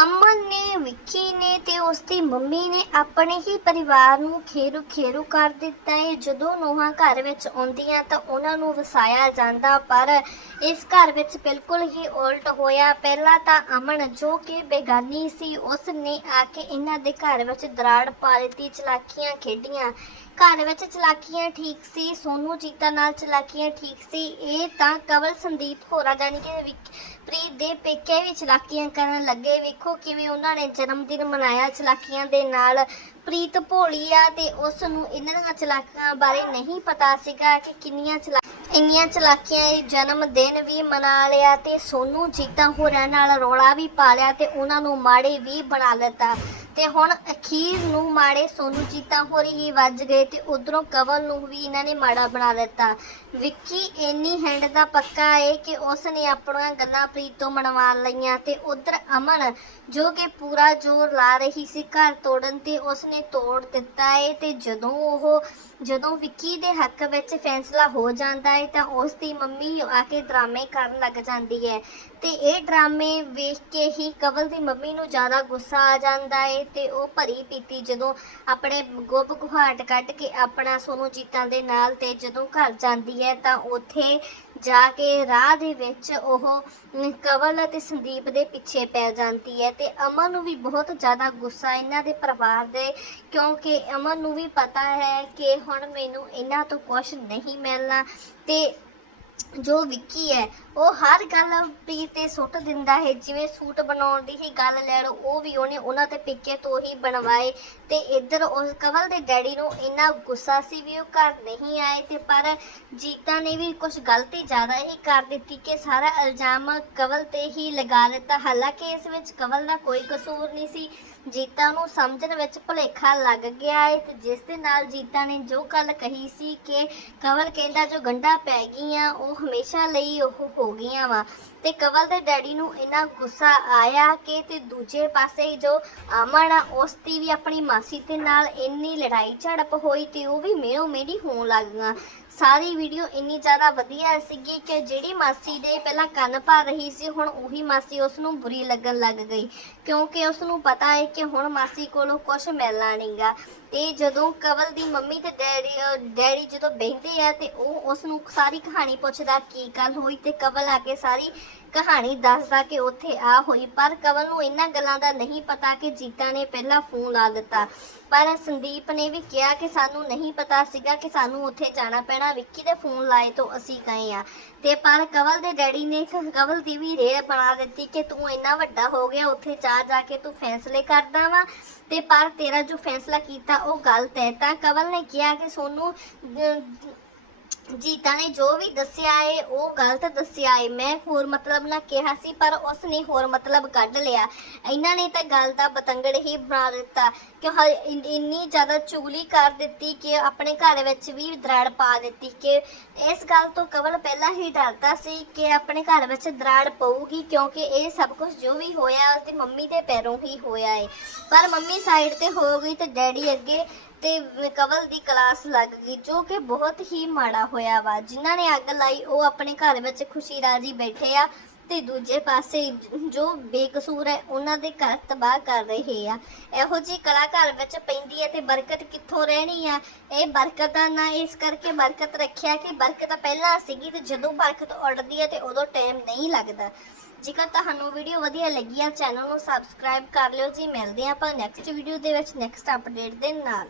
ਅਮਨ ਨੇ, ਵਿੱਕੀ ਨੇ ਤੇ ਉਸ ਦੀ ਮੰਮੀ ਨੇ ਆਪਣੇ ਹੀ ਪਰਿਵਾਰ ਨੂੰ ਖੇਰੂ ਖੇਰੂ ਕਰ ਦਿੱਤਾ ਹੈ ਜਦੋਂ ਨੋਹਾਂ ਘਰ ਵਿੱਚ ਆਉਂਦੀਆਂ ਤਾਂ ਉਹਨਾਂ ਨੂੰ ਵਸਾਇਆ ਜਾਂਦਾ, ਪਰ ਇਸ ਘਰ ਵਿੱਚ ਬਿਲਕੁਲ ਹੀ ਉਲਟ ਹੋਇਆ। ਪਹਿਲਾਂ ਤਾਂ ਅਮਨ ਜੋ ਕਿ ਬੇਗਾਨੀ ਸੀ ਉਸ ਨੇ ਆ ਕੇ ਇਹਨਾਂ ਦੇ ਘਰ ਵਿੱਚ ਦਰਾੜ ਪਾ ਦਿੱਤੀ ਚਲਾਕੀਆਂ ਖੇਡੀਆਂ। ਘਰ ਵਿੱਚ ਚਲਾਕੀਆਂ ਠੀਕ ਸੀ, ਸੋਨੂ ਜੀਤਾ ਨਾਲ ਚਲਾਕੀਆਂ ਠੀਕ ਸੀ। ਇਹ ਤਾਂ ਕਵਲ ਸੰਦੀਪ ਹੋਰਾਂ ਜਾਨੀ ਕਿ ਵਿਕ- ਪ੍ਰੀਤ ਦੇ ਪੇਕੇ ਵੀ ਚਲਾਕੀਆਂ ਕਰਨ ਲੱਗੇ। ਦੇਖੋ ਕਿਵੇਂ ਉਹਨਾਂ ਨੇ ਜਨਮ ਦਿਨ ਮਨਾਇਆ ਚਲਾਕੀਆਂ ਦੇ ਨਾਲ। ਪ੍ਰੀਤ ਭੋਲੀ ਆ ਤੇ ਉਸ ਨੂੰ ਇਹਨਾਂ ਦੀਆਂ ਚਲਾਕੀਆਂ ਬਾਰੇ ਨਹੀਂ ਪਤਾ ਸੀਗਾ ਕਿ ਕਿੰਨੀਆਂ ਚਲਾ ਇੰਨੀਆਂ ਚਲਾਕੀਆਂ ਇਹ ਜਨਮ ਦਿਨ ਵੀ ਮਨਾ ਲਿਆ ਤੇ ਸੋਨੂ ਜੀਤਾ ਹੋਰਾਂ ਨਾਲ ਰੌਲਾ ਵੀ ਪਾ ਲਿਆ ਤੇ ਉਹਨਾਂ ਨੂੰ ਮਾੜੇ ਵੀ ਬਣਾ ਲਿੱਤਾ। ਤੇ ਹੁਣ ਅਖੀਰ ਨੂੰ ਮਾੜੇ ਸੋਨੂ ਜੀਤਾ ਹੋਰੀ ਹੀ ਵੱਜ ਗਏ ਤੇ ਉਧਰੋਂ ਕਵਲ ਨੂੰ ਵੀ ਇਹਨਾਂ ਨੇ ਮਾੜਾ ਬਣਾ ਦਿੱਤਾ ਵਿੱਕੀ ਇੰਨੀ ਹੈਂਡ ਦਾ ਪੱਕਾ ਏ ਕਿ ਉਸ ਨੇ ਆਪਣੀਆਂ ਗੱਲਾਂ ਪ੍ਰੀਤ ਤੋਂ ਮਨਵਾ ਲਈਆਂ ਤੇ ਉਧਰ ਅਮਨ, ਜੋ ਕਿ ਪੂਰਾ ਜ਼ੋਰ ਲਾ ਰਹੀ ਸੀ ਘਰ ਤੋੜਨ ਤੇ ਉਸ ਨੇ ਤੋੜ ਦਿੱਤਾ ਏ ਤੇ ਜਦੋਂ ਉਹ ਜਦੋਂ ਵਿੱਕੀ ਦੇ ਹੱਕ ਵਿੱਚ ਫੈਸਲਾ ਹੋ ਜਾਂਦਾ ਹੈ, ਤਾਂ ਉਸ ਦੀ ਮੰਮੀ ਆ ਕੇ ਡਰਾਮੇ ਕਰਨ ਲੱਗ ਜਾਂਦੀ ਹੈ। ਤੇ ਇਹ ਡਰਾਮੇ ਵੇਖ ਕੇ ਹੀ ਕਵਲ ਦੀ ਮੰਮੀ ਨੂੰ ਜ਼ਿਆਦਾ ਗੁੱਸਾ ਆ ਜਾਂਦਾ ਹੈ ਤੇ ਉਹ ਭਰੀ ਪੀਤੀ ਜਦੋਂ ਆਪਣੇ ਗੁੱਬ ਗੁਹਾਟ ਕੱਢ ਕੇ ਆਪਣਾ ਸੋਨੂ ਜੀਤਾਂ ਦੇ ਨਾਲ ਤੇ ਜਦੋਂ ਘਰ ਜਾਂਦੀ ਹੈ, ਤਾਂ ਉੱਥੇ ਜਾ ਕੇ ਰਾਹ ਦੇ ਵਿੱਚ ਉਹ ਕਵਲ ਅਤੇ ਸੰਦੀਪ ਦੇ ਪਿੱਛੇ ਪੈ ਜਾਂਦੀ ਹੈ ਤੇ ਅਮਨ ਨੂੰ ਵੀ ਬਹੁਤ ਜ਼ਿਆਦਾ ਗੁੱਸਾ ਇਹਨਾਂ ਦੇ ਪਰਿਵਾਰ ਦੇ, ਕਿਉਂਕਿ ਅਮਨ ਨੂੰ ਵੀ ਪਤਾ ਹੈ ਕਿ ਹੁਣ ਮੈਨੂੰ ਇਹਨਾਂ ਤੋਂ ਕੁਝ ਨਹੀਂ ਮਿਲਣਾ ਤੇ ਜੋ ਵਿੱਕੀ ਹੈ, ਉਹ ਹਰ ਗੱਲ ਪ੍ਰੀਤ ਤੇ ਸੁੱਟ ਦਿੰਦਾ ਹੈ। ਜਿਵੇਂ ਸੂਟ ਬਣਾਉਣ ਦੀ ਹੀ ਗੱਲ ਲੈ ਲਓ, ਉਹ ਵੀ ਉਹਨੇ ਉਹਨਾਂ ਤੇ ਪਿੱਕੇ ਤੋਂ ਹੀ ਬਣਵਾਏ। ਤੇ ਇੱਧਰ ਉਸ ਕਵਲ ਦੇ ਡੈਡੀ ਨੂੰ ਇੰਨਾ ਗੁੱਸਾ ਸੀ ਵੀ ਉਹ ਘਰ ਨਹੀਂ ਆਏ ਤੇ ਪਰ ਜੀਤਾ ਨੇ ਵੀ ਕੁਝ ਗਲਤੀ ਜ਼ਿਆਦਾ ਹੀ ਕਰ ਦਿੱਤੀ ਕਿ ਸਾਰਾ ਇਲਜ਼ਾਮ ਕਵਲ ਤੇ ਹੀ ਲਗਾ ਦਿੱਤਾ। ਹਾਲਾਂਕਿ ਇਸ ਵਿੱਚ ਕਵਲ ਦਾ ਕੋਈ ਕਸੂਰ ਨਹੀਂ ਸੀ। ਜੀਤਾ ਨੂੰ ਸਮਝਣ ਵਿੱਚ ਭੁਲੇਖਾ ਲੱਗ ਗਿਆ ਹੈ ਤੇ ਜਿਸ ਦੇ ਨਾਲ ਜੀਤਾ ਨੇ ਜੋ ਗੱਲ ਕਹੀ ਸੀ ਕਿ ਕਵਲ ਕਹਿੰਦਾ ਜੋ ਗੰਢਾਂ ਪੈ ਗਈਆਂ, ਉਹ ਹਮੇਸ਼ਾ ਲਈ ਉਹ ਹੋ ਗਈਆਂ ਵਾ। ਤੇ ਕਵਲ ਦੇ ਡੈਡੀ ਨੂੰ ਇੰਨਾ ਗੁੱਸਾ ਆਇਆ ਕਿ ਤੇ ਦੂਜੇ ਪਾਸੇ ਜੋ ਅਮਨ ਆ, ਉਸ ਦੀ ਵੀ ਆਪਣੀ ਮਾਸੀ ਦੇ ਨਾਲ ਇੰਨੀ ਲੜਾਈ ਝੜਪ ਹੋਈ ਤੇ ਉਹ ਵੀ ਮੇਰੋ ਮੇਰੀ ਹੋਣ ਲੱਗ ਗਈਆਂ। ਸਾਰੀ ਵੀਡੀਓ ਇੰਨੀ ਜ਼ਿਆਦਾ ਵਧੀਆ ਸੀਗੀ ਕਿ ਜਿਹੜੀ ਮਾਸੀ ਦੇ ਪਹਿਲਾਂ ਕੰਨ ਭਰ ਰਹੀ ਸੀ, ਹੁਣ ਉਹੀ ਮਾਸੀ ਉਸ ਨੂੰ ਬੁਰੀ ਲੱਗਣ ਲੱਗ ਗਈ। ਕਿਉਂਕਿ ਉਸ ਨੂੰ ਪਤਾ ਹੈ ਕਿ ਹੁਣ ਮਾਸੀ ਕੋਲੋਂ ਕੁਝ ਮਿਲਣਾ ਨਹੀਂਗਾ। ਤੇ ਜਦੋਂ ਕਵਲ ਦੀ ਮੰਮੀ ਤੇ ਡੈਡੀ ਡੈਡੀ ਜਦੋਂ ਬਹਿੰਦੇ ਆ ਤੇ ਉਹ ਉਸ ਨੂੰ ਸਾਰੀ ਕਹਾਣੀ ਪੁੱਛਦਾ, ਕੀ ਗੱਲ ਹੋਈ? ਤੇ ਕਵਲ ਆ ਕੇ ਸਾਰੀ ਕਹਾਣੀ ਦੱਸਦਾ ਕਿ ਉੱਥੇ ਆ ਹੋਈ। ਪਰ ਕਵਲ ਨੂੰ ਇਹਨਾਂ ਗੱਲਾਂ ਦਾ ਨਹੀਂ ਪਤਾ ਕਿ ਜੀਤਾ ਨੇ ਪਹਿਲਾਂ ਫੋਨ ਲਾ ਦਿੱਤਾ। ਪਰ ਸੰਦੀਪ ਨੇ ਵੀ ਕਿਹਾ ਕਿ ਸਾਨੂੰ ਨਹੀਂ ਪਤਾ ਸੀਗਾ ਕਿ ਸਾਨੂੰ ਉੱਥੇ ਜਾਣਾ ਪੈਣਾ। ਵਿੱਕੀ ਦੇ ਫੋਨ ਲਾਏ ਤੋਂ ਅਸੀਂ ਗਏ ਆ ਤੇ ਪਰ ਕਵਲ ਦੇ ਡੈਡੀ ਨੇ ਕਵਲ ਦੀ ਵੀ ਰੇਹ ਬਣਾ ਦਿੱਤੀ ਕਿ ਤੂੰ ਇੰਨਾ ਵੱਡਾ ਹੋ ਗਿਆ, ਉੱਥੇ ਜਾ ਜਾ ਕੇ ਤੂੰ ਫੈਸਲੇ ਕਰਦਾ ਵਾ। ਤੇ ਪਰ ਤੇਰਾ ਜੋ ਫੈਸਲਾ ਕੀਤਾ ਉਹ ਗਲਤ ਹੈ। ਤਾਂ ਕਵਲ ਨੇ ਕਿਹਾ ਕਿ ਸੋਨੂੰ ਜੀਤਾ ਨੇ ਜੋ ਵੀ ਦੱਸਿਆ ਏ, ਉਹ ਗਲਤ ਦੱਸਿਆ ਏ। ਮੈਂ ਹੋਰ ਮਤਲਬ ਨਾਲ ਕਿਹਾ ਸੀ, ਪਰ ਉਸ ਨੇ ਹੋਰ ਮਤਲਬ ਕੱਢ ਲਿਆ। ਇਹਨਾਂ ਨੇ ਤਾਂ ਗੱਲ ਦਾ ਬਤੰਗੜ ਹੀ ਬਣਾ ਦਿੱਤਾ ਕਿ ਇੰਨੀ ਜ਼ਿਆਦਾ ਚੁਗਲੀ ਕਰ ਦਿੱਤੀ ਕਿ ਆਪਣੇ ਘਰ ਵਿੱਚ ਵੀ ਦਰਾੜ ਪਾ ਦਿੱਤੀ ਕਿ ਇਸ ਗੱਲ ਤੋਂ ਕਵਲ ਪਹਿਲਾਂ ਹੀ ਡਰਦਾ ਸੀ ਕਿ ਆਪਣੇ ਘਰ ਵਿੱਚ ਦਰਾੜ ਪਊਗੀ, ਕਿਉਂਕਿ ਇਹ ਸਭ ਕੁਝ ਜੋ ਵੀ ਹੋਇਆ, ਉਸਦੀ ਮੰਮੀ ਦੇ ਪੈਰੋਂ ਹੀ ਹੋਇਆ ਏ। ਪਰ ਮੰਮੀ ਸਾਈਡ ਤੇ ਹੋ ਗਈ ਤੇ ਡੈਡੀ ਅੱਗੇ ਤੇ ਕਵਲ ਦੀ ਕਲਾਸ ਲੱਗ ਗਈ, ਜੋ ਕਿ ਬਹੁਤ ਹੀ ਮਾੜਾ ਹੋਇਆ ਵਾ। ਜਿਨ੍ਹਾਂ ਨੇ ਅੱਗ ਲਾਈ, ਉਹ ਆਪਣੇ ਘਰ ਵਿੱਚ ਖੁਸ਼ੀ ਰਾਜੀ ਬੈਠੇ ਆ ਤੇ ਦੂਜੇ ਪਾਸੇ ਜੋ ਬੇਕਸੂਰ ਹੈ, ਉਹਨਾਂ ਦੇ ਘਰ ਤਬਾਹ ਕਰ ਰਹੇ ਆ। ਇਹੋ ਜੀ ਕਲਾ ਘਰ ਵਿੱਚ ਪੈਂਦੀ ਹੈ ਤੇ ਬਰਕਤ ਕਿੱਥੋਂ ਰਹਿਣੀ ਆ? ਇਹ ਬਰਕਤ ਦਾ ਨਾ, ਇਸ ਕਰਕੇ ਬਰਕਤ ਰੱਖਿਆ ਕਿ ਬਰਕਤ ਪਹਿਲਾਂ ਸੀਗੀ ਤੇ ਜਦੋਂ ਬਰਕਤ ਉੱਡਦੀ ਹੈ ਤੇ ਉਦੋਂ ਟਾਈਮ ਨਹੀਂ ਲੱਗਦਾ। ਜੇਕਰ ਤੁਹਾਨੂੰ ਵੀਡੀਓ ਵਧੀਆ ਲੱਗੀ ਆ, ਚੈਨਲ ਨੂੰ ਸਬਸਕ੍ਰਾਈਬ ਕਰ ਲਿਓ ਜੀ। ਮਿਲਦੇ ਹਾਂ ਆਪਾਂ ਨੈਕਸਟ ਵੀਡੀਓ ਦੇ ਵਿੱਚ ਨੈਕਸਟ ਅਪਡੇਟ ਦੇ ਨਾਲ।